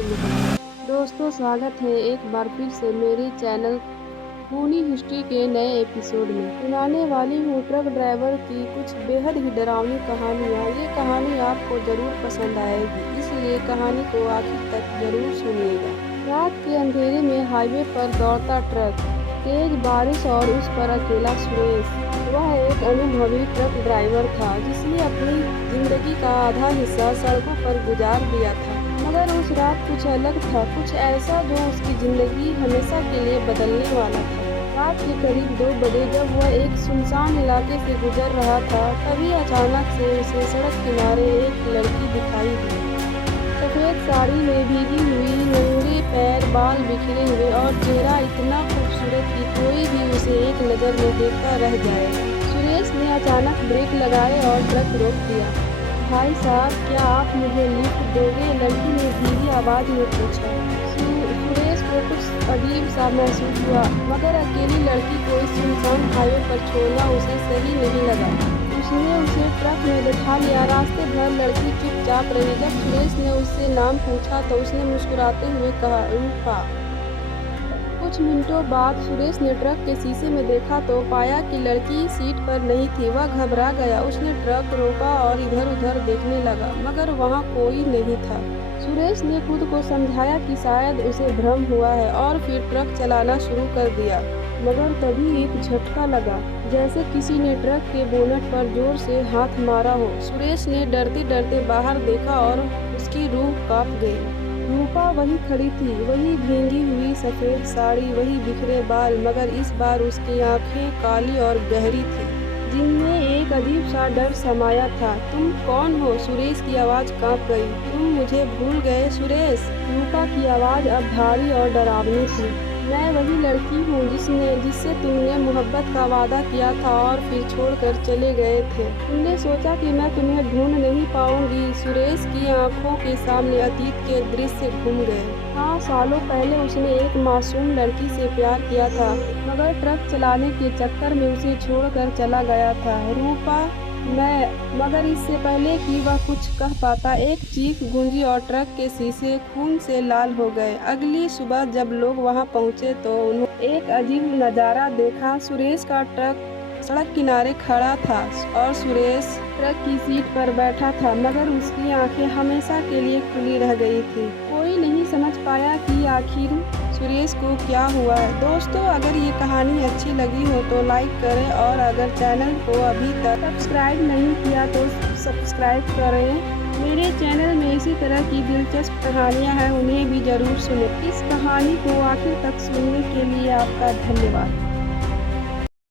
की मोहब्बत। दोस्तों, स्वागत है एक बार फिर से मेरे चैनल खूनी हिस्ट्री के नए एपिसोड में। सुनाने वाली हूँ ट्रक ड्राइवर की कुछ बेहद ही डरावनी कहानियाँ। ये कहानी आपको जरूर पसंद आएगी, इसलिए कहानी को आखिर तक जरूर सुनिएगा। रात के अंधेरे में हाईवे पर दौड़ता ट्रक, तेज बारिश और उस पर अकेला सुरेश। वह एक अनुभवी ट्रक ड्राइवर था जिसने अपनी जिंदगी का आधा हिस्सा सड़कों पर गुजार दिया था। मगर उस रात कुछ अलग था, कुछ ऐसा जो उसकी जिंदगी हमेशा के लिए बदलने वाला था। रात के करीब 2 बजे जब वह एक सुनसान इलाके से गुजर रहा था, तभी अचानक से उसे सड़क किनारे एक लड़की दिखाई दी। सफेद साड़ी में भीगी हुई, नंगे पैर, बाल बिखरे हुए और चेहरा इतना खूबसूरत कि कोई भी उसे एक नज़र में देखता रह जाए। सुरेश ने अचानक ब्रेक लगाए और ट्रक रोक दिया। भाई साहब, क्या आप मुझे लिफ्ट दोगे? लड़की ने धीमी आवाज़ में पूछा। सुरेश को कुछ अजीब सा महसूस हुआ, मगर अकेली लड़की को इस सुनसान हाईवे पर छोड़ना उसे सही नहीं लगा। उसने उसे ट्रक में बैठा लिया। रास्ते भर लड़की चुपचाप रही। जब सुरेश ने उससे नाम पूछा तो उसने मुस्कुराते हुए कहा, रूपा। कुछ मिनटों बाद सुरेश ने ट्रक के शीशे में देखा तो पाया कि लड़की सीट पर नहीं थी। वह घबरा गया। उसने ट्रक रोका और इधर उधर देखने लगा, मगर वहाँ कोई नहीं था। सुरेश ने खुद को समझाया कि शायद उसे भ्रम हुआ है और फिर ट्रक चलाना शुरू कर दिया। मगर तभी एक झटका लगा, जैसे किसी ने ट्रक के बोनट पर जोर से हाथ मारा हो। सुरेश ने डरते डरते बाहर देखा और उसकी रूह कांप गई। रूपा वही खड़ी थी, वही भीगी हुई सफ़ेद साड़ी, वही बिखरे बाल, मगर इस बार उसकी आंखें काली और गहरी थी, जिनमें एक अजीब सा डर समाया था। तुम कौन हो? सुरेश की आवाज़ कांप गई। तुम मुझे भूल गए सुरेश? रूपा की आवाज़ अब भारी और डरावनी थी। मैं वही लड़की हूँ जिससे तुमने मोहब्बत का वादा किया था और फिर छोड़कर चले गए थे। तुमने सोचा कि मैं तुम्हें ढूंढ नहीं पाऊंगी। सुरेश की आंखों के सामने अतीत के दृश्य घूम गए। हाँ, सालों पहले उसने एक मासूम लड़की से प्यार किया था, मगर ट्रक चलाने के चक्कर में उसे छोड़कर चला गया था। रूपा, मगर इससे पहले कि वह कुछ कह पाता, एक चीख गूंजी और ट्रक के शीशे खून से लाल हो गए। अगली सुबह जब लोग वहां पहुंचे तो उन्होंने एक अजीब नज़ारा देखा। सुरेश का ट्रक सड़क किनारे खड़ा था और सुरेश ट्रक की सीट पर बैठा था, मगर उसकी आंखें हमेशा के लिए खुली रह गई थी। कोई नहीं समझ पाया कि आखिर सुरेश को क्या हुआ है। दोस्तों, अगर ये कहानी अच्छी लगी हो तो लाइक करें और अगर चैनल को अभी तक सब्सक्राइब नहीं किया तो सब्सक्राइब करें। मेरे चैनल में इसी तरह की दिलचस्प कहानियाँ हैं, उन्हें भी ज़रूर सुनें। इस कहानी को आखिर तक सुनने के लिए आपका धन्यवाद।